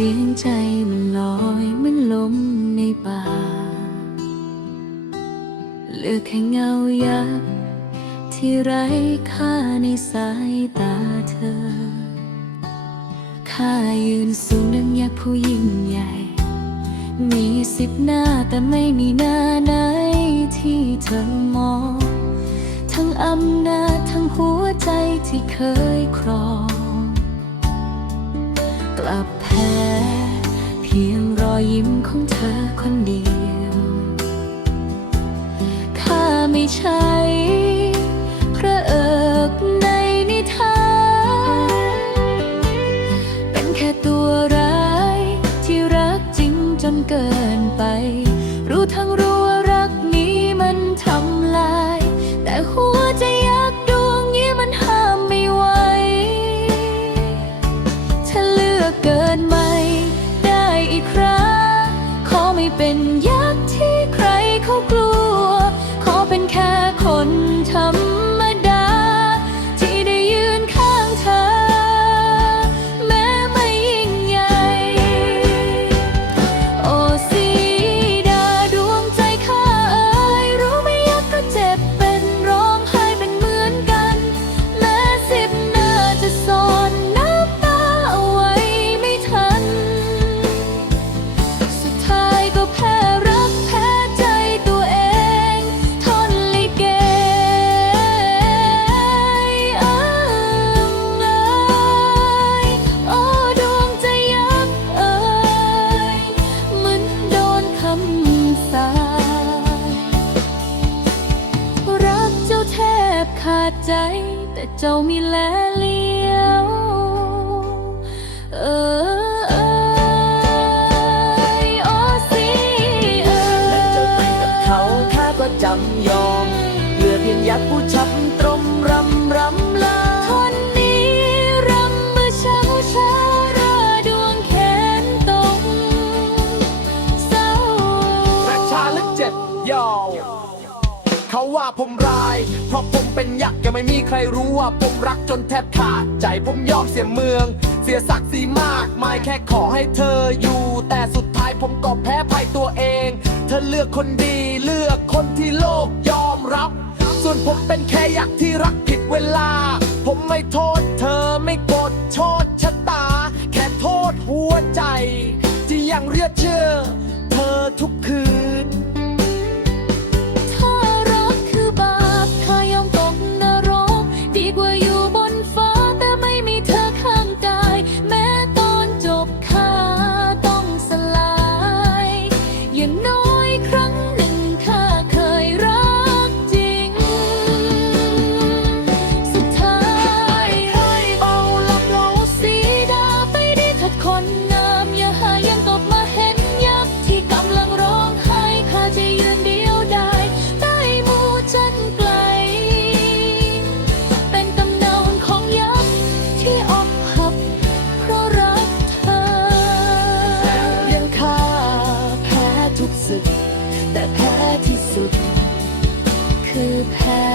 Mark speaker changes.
Speaker 1: สียงใจมันลอยเหมือนลมในป่า เหลือแค่เงายักที่ไร้ค่าในสายตาเธอ ข้ายืนสูงดังยักษ์ผู้ยิ่งใหญ่ มีสิบหน้าแต่ไม่มีหน้าไหนที่เธอมอง ทั้งอำนาจทั้งหัวใจที่เคยครอง พ้เพียงรอยยิ้มของเธอคนเดียว ข้าไม่ใช่พระเอกในนิทาน เป็นแค่ตัวร้ายที่รักจริงจนเกินไป รู้ทั้งรู้ เป็นายรักเจ้าแทบขาดใจ แต่เจ้ามีแลลี้ เจ็
Speaker 2: บยอมเขาว่าผมร้าย เพราะผมเป็นยักษ์ยังไม่มีใครรู้ว่าผมรักจนแทบขาดใจผมยอมเสียเมือง เสียศักดิ์ศรีมากมายแค่ขอให้เธออยู่ แต่สุดท้ายผมก็แพ้ภัยตัวเอง เธอเลือกคนดีเลือกคนที่โลกยอมรับ ส่วนผมเป็นแค่ยักษ์ที่รักผิดเวลา ผมไม่โทษเธอไม่กดโท To have